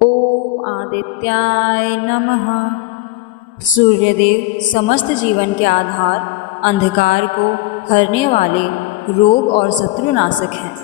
ओम आदित्याय नमः। सूर्यदेव समस्त जीवन के आधार, अंधकार को हरने वाले, रोग और शत्रुनाशक हैं।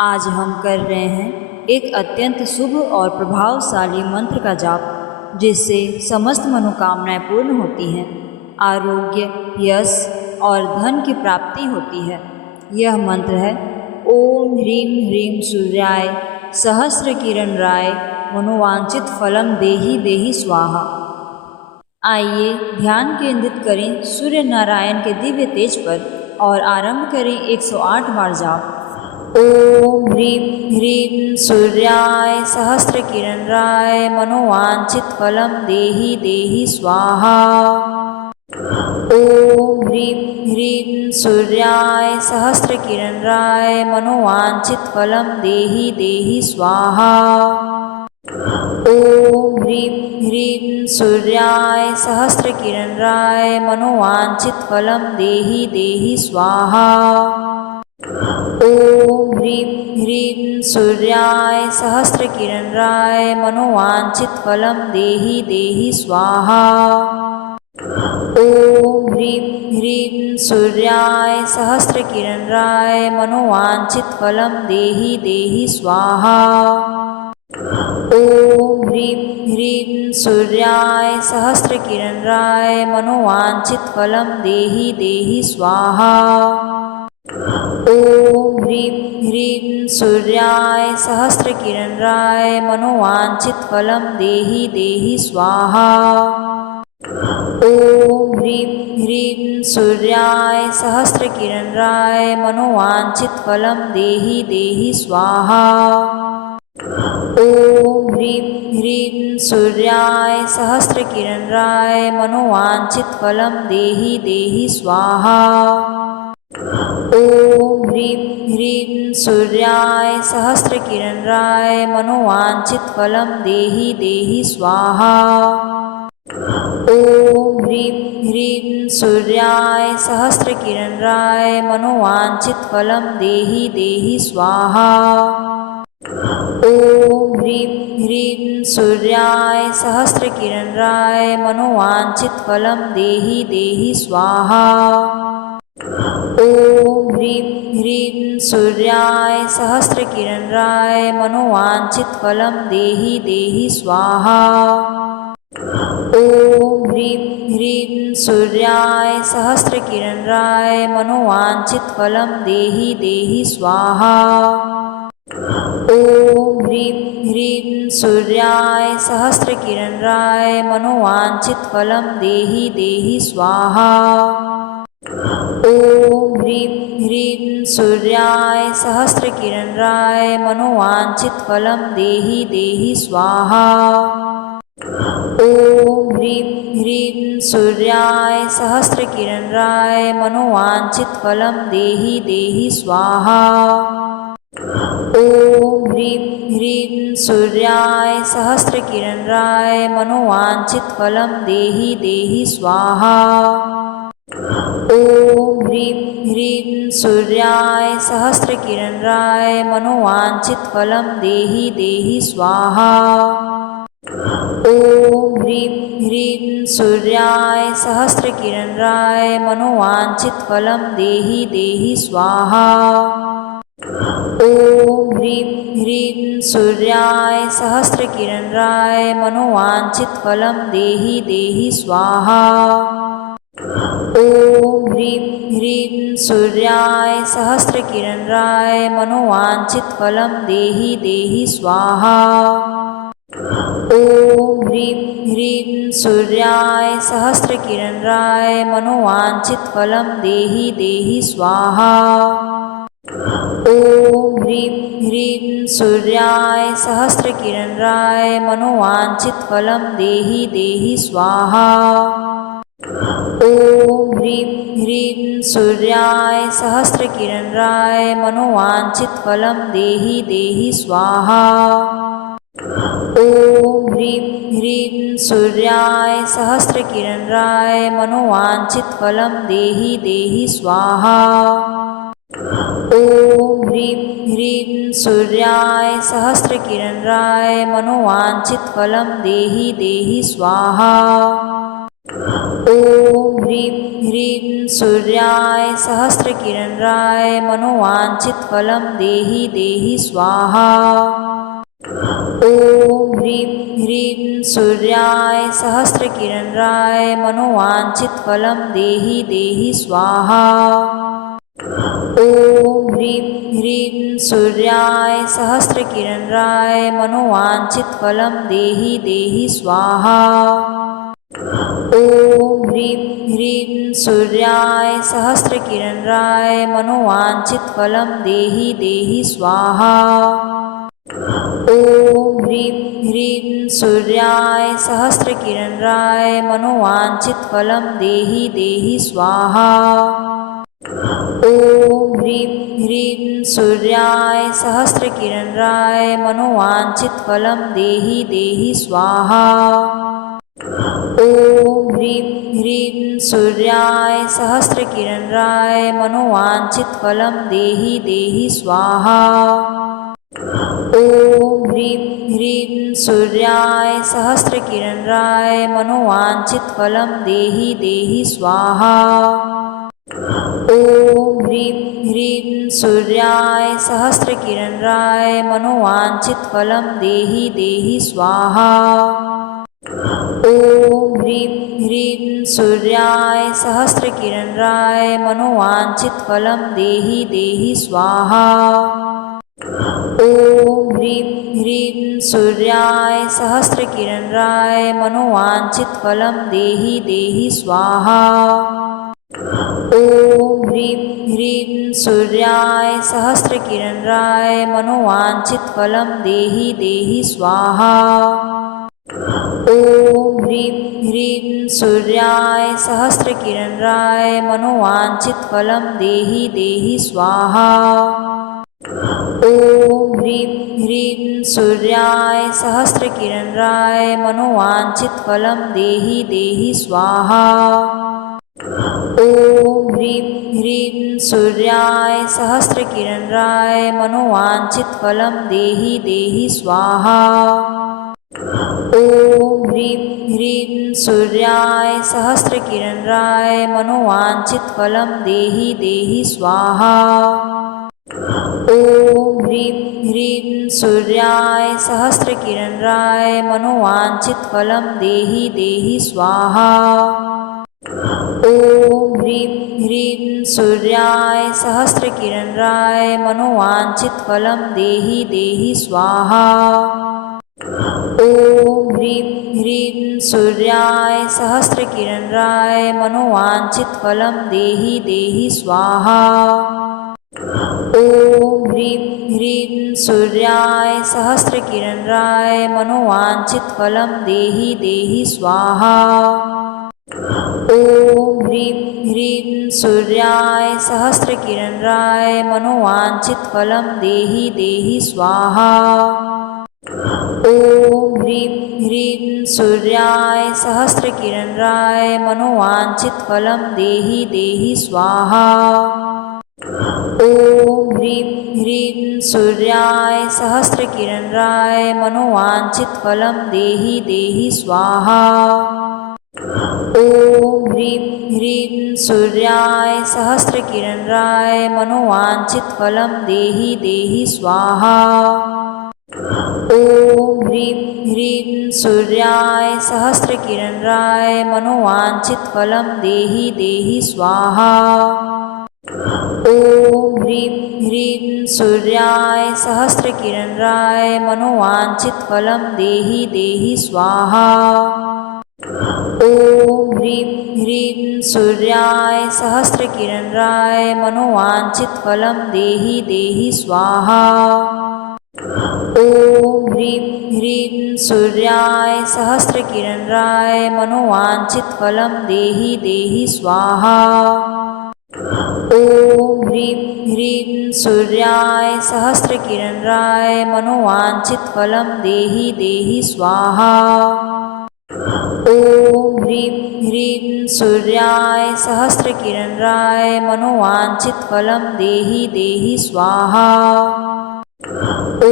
आज हम कर रहे हैं एक अत्यंत शुभ और प्रभावशाली मंत्र का जाप, जिससे समस्त मनोकामनाएं पूर्ण होती हैं, आरोग्य, यश और धन की प्राप्ति होती है। यह मंत्र है ओम ह्रीं ह्रीं सूर्याय सहस्र किरण राय मनोवांछित फलम देहि देहि स्वाहा। आइए ध्यान केंद्रित करें सूर्य नारायण के दिव्य तेज पर और आरंभ करें 108 बार जाप। ओम ह्रीं ह्रीं सूर्याय सहस्र किरण राय मनोवांछित फलम देहि देहि स्वाहा। ओम ह्रीं ह्रीं सूर्याय सहस्र किरण राय मनोवांछित फलम देहि देहि स्वाहा। ओम ह्रीं ह्रीं सूर्याय सहस्र किरण राय मनोवांछित फलम देहि देहि स्वाहा। ओम ह्रीं ह्रीं सूर्याय सहस्र किरण राय मनोवांछित फलम देहि देहि स्वाहा। ओम ह्रीं ह्रीं सूर्याय सहस्र किरण राय मनोवांछित फलम देहि देहि स्वाहा। ओम ह्रीं ह्रीं सूर्याय सहस्र किरण राय मनोवांछित फलम देहि देहि स्वाहा। ओम ह्रीं ह्रीं सूर्याय सहस्र किरण राय मनोवांछित फलम देहि देहि स्वाहा। ओम ह्रीं ह्रीं सूर्याय सहस्र किरण राय मनोवांछित फलम देहि देहि स्वाहा। ओम ह्रीं ह्रीं सूर्याय सहस्र किरण राय मनोवांछित फलम देहि देहि स्वाहा। ओम ह्रीं ह्रीं सूर्याय सहस्र किरण राय मनोवांछित फलम देहि देहि स्वाहा। ओम ह्रीं ह्रीं सूर्याय सहस्र किरण राय मनोवांछित फलम देहि देहि स्वाहा। ओम ह्रीं ह्रीं सूर्याय सहस्र किरण राय मनोवांछित फलम देहि देहि स्वाहा। ओम ह्रीं ह्रीं सूर्याय सहस्र किरण राय मनोवांछित फलम देहि देहि स्वाहा। ओम ह्रीं ह्रीं सूर्याय सहस्र किरण राय मनोवांछित फलम देहि देहि स्वाहा। ओम ह्रीं ह्रीं सूर्याय सहस्र किरण राय मनोवांछित फलम देहि देहि स्वाहा। ओम ह्रीं ह्रीं सूर्याय सहस्र किरण राय मनोवांछित फलम देहि देहि स्वाहा। ओम ह्रीं ह्रीं सूर्याय सहस्र किरण राय मनोवांछित फलम देहि देहि स्वाहा। ओम ह्रीं ह्रीं सूर्याय सहस्र किरण राय मनोवांछित फलम देहि देहि स्वाहा। ओम ह्रीं ह्रीं सूर्याय सहस्र किरण राय मनोवांछित फलम देहि देहि स्वाहा। ओम ह्रीं ह्रीं सूर्याय सहस्र किरण राय मनोवांछित फलम देहि देहि स्वाहा। ओम ह्रीं ह्रीं सूर्याय सहस्र किरण राय मनोवांछित फलम देहि देहि स्वाहा। ओम ह्रीं ह्रीं सूर्याय सहस्र किरण राय मनोवांछित फलम देहि देहि स्वाहा। ओम ह्रीं ह्रीं सूर्याय सहस्र किरण राय मनोवांछित फलम देहि देहि स्वाहा। ओम ह्रीं ह्रीं सूर्याय सहस्र किरण राय मनोवांछित फलम देहि देहि स्वाहा। ओम ह्रीं ह्रीं सूर्याय सहस्र किरण राय मनोवांछित फलम देहि देहि स्वाहा। ओम ह्रीं ह्रीं सूर्याय सहस्र किरण राय मनोवांछित फलम देहि देहि स्वाहा। ॐ ह्रीं ह्रीं सूर्याय सहस्रकिरणाय मनोवाञ्छितफलं देहि देहि स्वाहा। ॐ ह्रीं ह्रीं सूर्याय सहस्रकिरणाय मनोवाञ्छितफलं देहि देहि स्वाहा। ॐ ह्रीं ह्रीं सूर्याय सहस्रकिरणाय मनोवाञ्छितफलं देहि देहि स्वाहा। ॐ ह्रीं ह्रीं सूर्याय सहस्रकिरणाय मनोवाञ्छितफलं देहि देहि स्वाहा। ॐ ह्रीं ह्रीं सूर्याय सहस्रकिरणाय मनोवाञ्छितफलं देहि देहि स्वाहा। ॐ ह्रीं ह्रीं सूर्याय सहस्रकिरणाय मनोवाञ्छितफलं देहि देहि स्वाहा। ॐ ह्रीं ह्रीं सूर्याय सहस्रकिरणाय मनोवाञ्छितफलं देहि देहि स्वाहा। ॐ ह्रीं ह्रीं सूर्याय सहस्रकिरणाय मनोवाञ्छितफलं देहि देहि स्वाहा। ॐ ह्रीं ह्रीं सूर्याय सहस्रकिरणाय मनोवाञ्छितफलं देहि देहि स्वाहा। ॐ ह्रीं ह्रीं सूर्याय सहस्रकिरणाय मनोवाञ्छितफलं देहि देहि स्वाहा। ॐ ह्रीं ह्रीं सूर्याय सहस्रकिरणाय मनोवाञ्छितफलं देहि देहि स्वाहा। ॐ ह्रीं ह्रीं सूर्याय सहस्रकिरणाय मनोवाञ्छितफलं देहि देहि स्वाहा। ॐ ह्रीं ह्रीं सूर्याय सहस्रकिरणाय मनोवाञ्छितफलं देहि देहि स्वाहा। ॐ ह्रीं ह्रीं सूर्याय सहस्रकिरणाय मनोवाञ्छितफलं देहि देहि स्वाहा। ॐ ह्रीं ह्रीं सूर्याय सहस्रकिरणाय मनोवाञ्छितफलं देहि देहि स्वाहा। ॐ ह्रीं ह्रीं सूर्याय सहस्रकिरणाय मनोवाञ्छितफलं देहि देहि स्वाहा। ॐ ह्रीं ह्रीं सूर्याय सहस्रकिरणाय मनोवाञ्छितफलं देहि देहि स्वाहा। ॐ ह्रीं ह्रीं सूर्याय सहस्रकिरणाय मनोवाञ्छितफलं देहि देहि स्वाहा। ॐ ह्रीं ह्रीं सूर्याय सहस्रकिरणाय मनोवाञ्छितफलं देहि देहि स्वाहा। ॐ ह्रीं ह्रीं सूर्याय सहस्रकिरणाय मनोवाञ्छितफलं देहि देहि स्वाहा। ॐ ह्रीं ह्रीं सूर्याय सहस्रकिरणाय मनोवाञ्छितफलं देहि देहि स्वाहा। ॐ ह्रीं ह्रीं सूर्याय सहस्रकिरणाय मनोवाञ्छितफलं देहि देहि स्वाहा। ॐ ह्रीं ह्रीं सूर्याय सहस्रकिरणाय मनोवाञ्छितफलं देहि देहि स्वाहा। ॐ ह्रीं ह्रीं सूर्याय सहस्रकिरणाय मनोवाञ्छितफलं देहि देहि स्वाहा। ॐ ह्रीं ह्रीं सूर्याय सहस्रकिरणाय मनोवाञ्छितफलं देहि देहि स्वाहा। ॐ ह्रीं ह्रीं सूर्याय सहस्रकिरणाय मनोवाञ्छितफलं देहि देहि स्वाहा। ॐ ह्रीं ह्रीं सूर्याय सहस्रकिरणाय मनोवाञ्छितफलं देहि देहि स्वाहा। ॐ ह्रीं ह्रीं सूर्याय सहस्रकिरणाय मनोवाञ्छितफलं देहि देहि स्वाहा। ॐ ह्रीं ह्रीं सूर्याय सहस्रकिरणाय मनोवाञ्छितफलं देहि देहि स्वाहा। ॐ ह्रीं ह्रीं सूर्याय सहस्रकिरणाय मनोवाञ्छितफलं देहि देहि स्वाहा। ॐ ह्रीं ह्रीं सूर्याय सहस्रकिरणाय मनोवाञ्छितफलं फलं देहि देहि स्वाहा। ॐ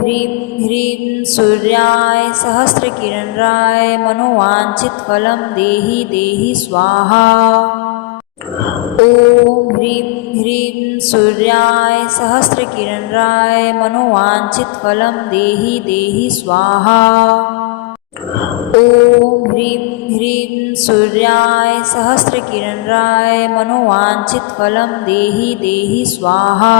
ह्रीं ह्रीं सूर्याय सहस्रकिरणाय मनोवाञ्छित फलं देहि देहि स्वाहा। ॐ ह्रीं ह्रीं सूर्याय सहस्रकिरणाय मनोवाञ्छित फलं देहि देहि स्वाहा। ॐ ह्रीं ह्रीं सूर्याय सहस्रकिरणाय मनोवाञ्छित फलं देहि देहि स्वाहा।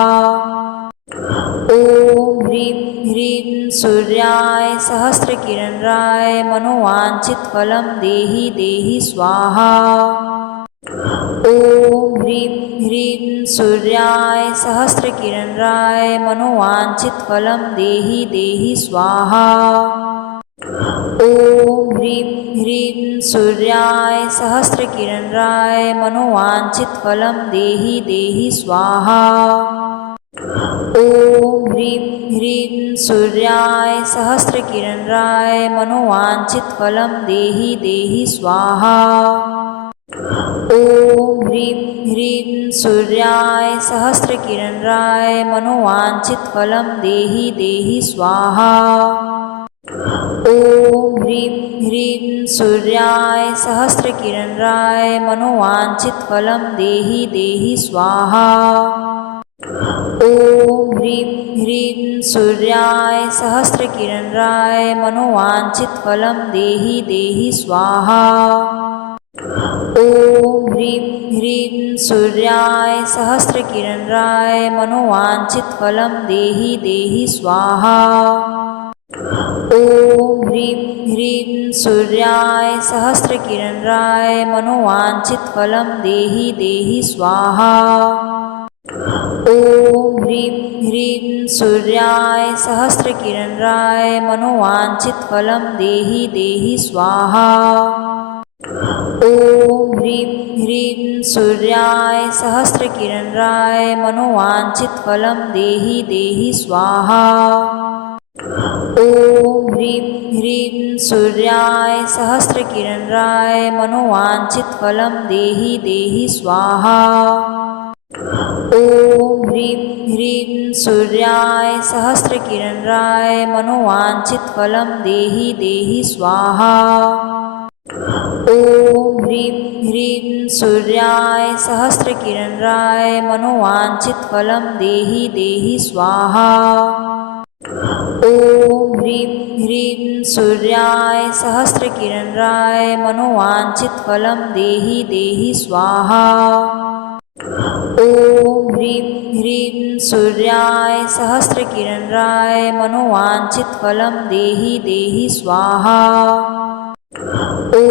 ॐ ह्रीं ह्रीं सूर्याय सहस्रकिरणाय मनोवाञ्छित फलं देहि देहि स्वाहा। ॐ ह्रीं ह्रीं सूर्याय सहस्रकिरणाय मनोवाञ्छित फलं देहि देहि स्वाहा। ॐ ह्रीं ह्रीं सूर्याय सहस्रकिरणाय मनोवाञ्छित फलं देहि देहि स्वाहा। ॐ ह्रीं ह्रीं सूर्याय सहस्रकिरणाय मनोवाञ्छित फलं देहि देहि स्वाहा। ॐ ह्रीं ह्रीं सूर्याय सहस्रकिरणाय मनोवाञ्छित फलं देहि देहि स्वाहा। ॐ ह्रीं ह्रीं सूर्याय सहस्रकिरणाय मनोवाञ्छित फलं देहि देहि स्वाहा। ॐ ह्रीं ह्रीं सूर्याय सहस्रकिरणाय मनोवाञ्छित फलं देहि देहि स्वाहा। ॐ ह्रीं ह्रीं सूर्याय सहस्रकिरणाय मनोवाञ्छित फलं देहि देहि स्वाहा। ॐ ह्रीं ह्रीं सूर्याय सहस्रकिरणाय मनोवाञ्छित फलं देहि देहि स्वाहा। ॐ ह्रीं ह्रीं सूर्याय सहस्रकिरणाय मनोवाञ्छित फलं देहि देहि स्वाहा। ॐ ह्रीं ह्रीं सूर्याय सहस्रकिरणाय मनोवाञ्छित फलं देहि देहि स्वाहा। ॐ ह्रीं ह्रीं सूर्याय सहस्रकिरणाय मनोवाञ्छित फलं देहि देहि स्वाहा। ॐ ह्रीं ह्रीं सूर्याय सहस्रकिरणाय मनोवाञ्छित फलं देहि देहि स्वाहा। ॐ ह्रीं ह्रीं सूर्याय सहस्रकिरणाय मनोवाञ्छित फलं देहि देहि स्वाहा। ॐ ह्रीं ह्रीं सूर्याय सहस्रकिरणाय मनोवाञ्छित फलं देहि देहि स्वाहा। ॐ ह्रीं ह्रीं सूर्याय सहस्रकिरणाय मनोवाञ्छित फलं देहि देहि स्वाहा। ॐ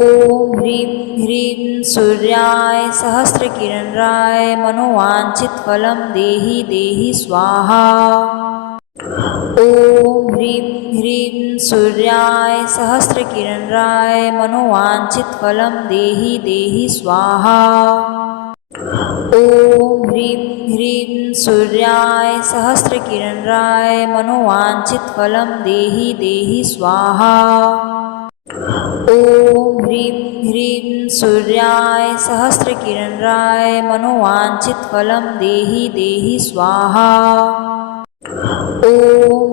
ह्रीं ह्रीं सूर्याय सहस्रकिरणाय मनोवाञ्छित फलं देहि देहि स्वाहा। ॐ ह्रीं ह्रीं सूर्याय सहस्रकिरणाय मनोवाञ्छित फलं देहि देहि स्वाहा। ॐ ह्रीं ह्रीं सूर्याय सहस्रकिरणाय मनोवाञ्छित फलं देहि देहि स्वाहा। ॐ ह्रीं ह्रीं सूर्याय सहस्रकिरणाय मनोवाञ्छित फलं देहि देहि स्वाहा। ॐ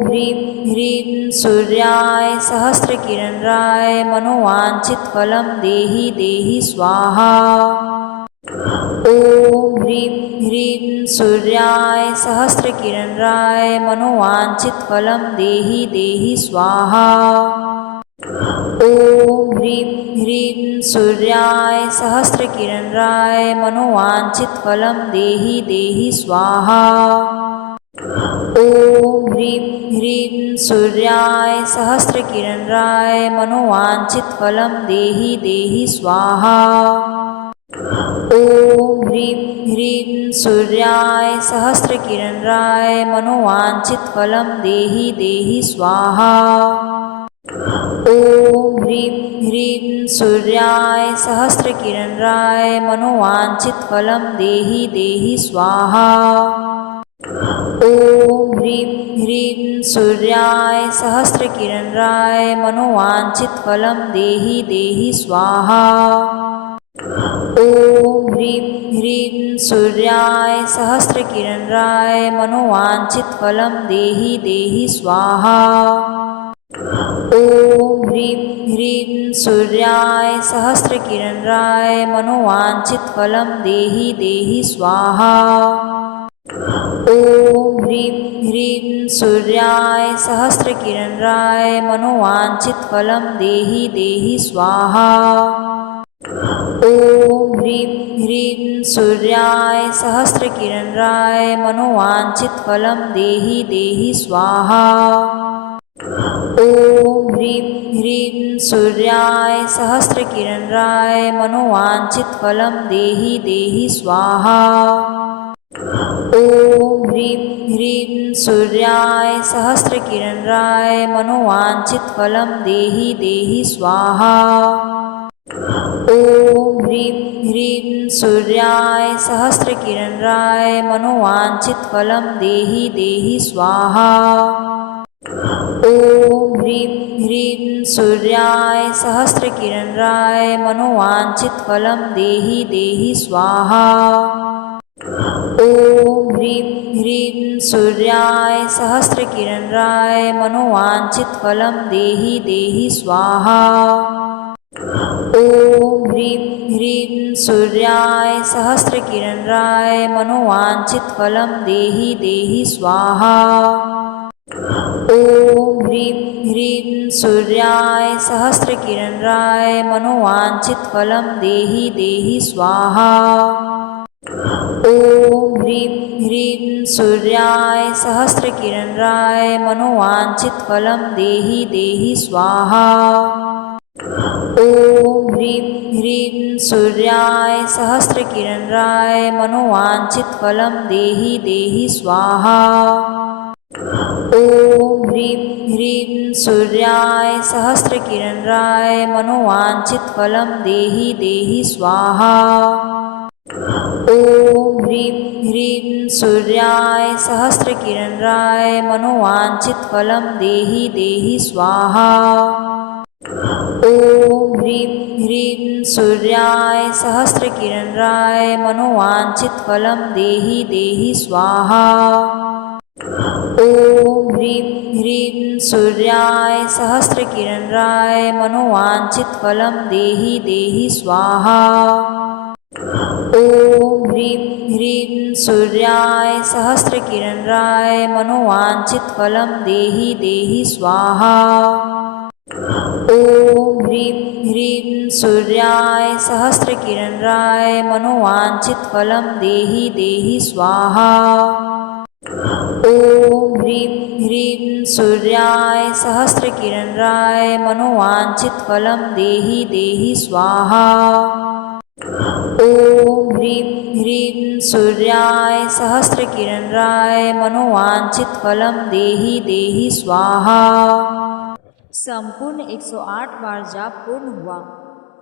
ह्रीं ह्रीं सूर्याय सहस्रकिरणाय मनोवाञ्छित फलं देहि देहि स्वाहा। ॐ ह्रीं ह्रीं सूर्याय सहस्रकिरणाय मनोवाञ्छित फलं देहि देहि स्वाहा। ॐ ह्रीं ह्रीं सूर्याय सहस्रकिरणाय मनोवाञ्छित फलं देहि देहि स्वाहा। ॐ ह्रीं ह्रीं सूर्याय सहस्रकिरणाय मनोवाञ्छित फलं देहि देहि स्वाहा। ॐ ह्रीं ह्रीं सूर्याय सहस्रकिरणाय मनोवाञ्छित फलं देहि देहि स्वाहा। ॐ ह्रीं ह्रीं सूर्याय सहस्रकिरणाय मनोवाञ्छित फलं देहि देहि स्वाहा। ॐ ह्रीं ह्रीं सूर्याय सहस्रकिरणाय मनोवाञ्छित फलं देहि देहि स्वाहा। ॐ ॐ ह्रीं ह्रीं सूर्याय सहस्रकिरणाय मनोवाञ्छितफलं देहि देहि स्वाहा। ॐ ह्रीं ह्रीं सूर्याय सहस्रकिरणाय मनोवाञ्छितफलं देहि देहि स्वाहा। ॐ ह्रीं ह्रीं सूर्याय सहस्रकिरणाय मनोवाञ्छितफलं देहि देहि स्वाहा। ॐ ह्रीं ह्रीं सूर्याय सहस्रकिरणाय मनोवाञ्छितफलं देहि देहि स्वाहा। ॐ ह्रीं ह्रीं सूर्याय सहस्रकिरणाय मनोवाञ्छितफलं देहि देहि स्वाहा। ॐ ह्रीं ह्रीं सूर्याय सहस्रकिरणाय मनोवाञ्छितफलं देहि देहि स्वाहा। ॐ ह्रीं ह्रीं सूर्याय सहस्रकिरणाय मनोवाञ्छितफलं देहि देहि स्वाहा। ॐ ह्रीं ह्रीं सूर्याय सहस्रकिरणाय मनोवाञ्छितफलं देहि देहि स्वाहा। ॐ ह्रीं ह्रीं सूर्याय सहस्रकिरणाय मनोवाञ्छितफलं देहि देहि स्वाहा। ॐ ह्रीं ह्रीं सूर्याय सहस्रकिरणाय मनोवाञ्छितफलं देहि देहि स्वाहा। ॐ ह्रीं ह्रीं सूर्याय सहस्रकिरणाय मनोवाञ्छितफलं देहि देहि स्वाहा। ॐ ह्रीं ह्रीं सूर्याय सहस्रकिरणाय मनोवाञ्छितफलं देहि देहि स्वाहा। ॐ ह्रीं ह्रीं सूर्याय सहस्रकिरणाय मनोवाञ्छितफलं देहि देहि स्वाहा। ॐ ह्रीं ह्रीं सूर्याय सहस्रकिरणाय मनोवाञ्छितफलं देहि देहि स्वाहा। ॐ ह्रीं ह्रीं सूर्याय सहस्रकिरणाय मनोवाञ्छितफलं देहि देहि स्वाहा। ॐ ह्रीं ह्रीं सूर्याय सहस्रकिरणाय मनोवाञ्छितफलं देहि देहि स्वाहा। ॐ ह्रीं ह्रीं सूर्याय सहस्रकिरणाय मनोवाञ्छितफलं देहि देहि स्वाहा। ॐ ह्रीं ह्रीं सूर्याय सहस्रकिरणाय मनोवाञ्छितफलं देहि देहि स्वाहा। ॐ ह्रीं ह्रीं सूर्याय सहस्रकिरणाय मनोवाञ्छितफलं देहि देहि स्वाहा। ॐ ह्रीं ह्रीं सूर्याय सहस्रकिरणाय मनोवाञ्छितफलं देहि देहि स्वाहा। ॐ ह्रीं ह्रीं सूर्याय सहस्रकिरणाय मनोवाञ्छितफलं देहि देहि स्वाहा। संपूर्ण 108 बार जाप पूर्ण हुआ।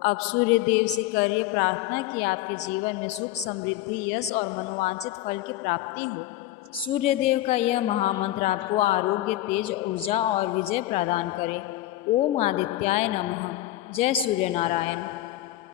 अब सूर्य देव से करिए प्रार्थना कि आपके जीवन में सुख, समृद्धि, यश और मनोवांछित फल की प्राप्ति हो। सूर्य देव का यह महामंत्र आपको आरोग्य, तेज, ऊर्जा और विजय प्रदान करे। ओम आदित्याय नमः। जय सूर्य नारायण।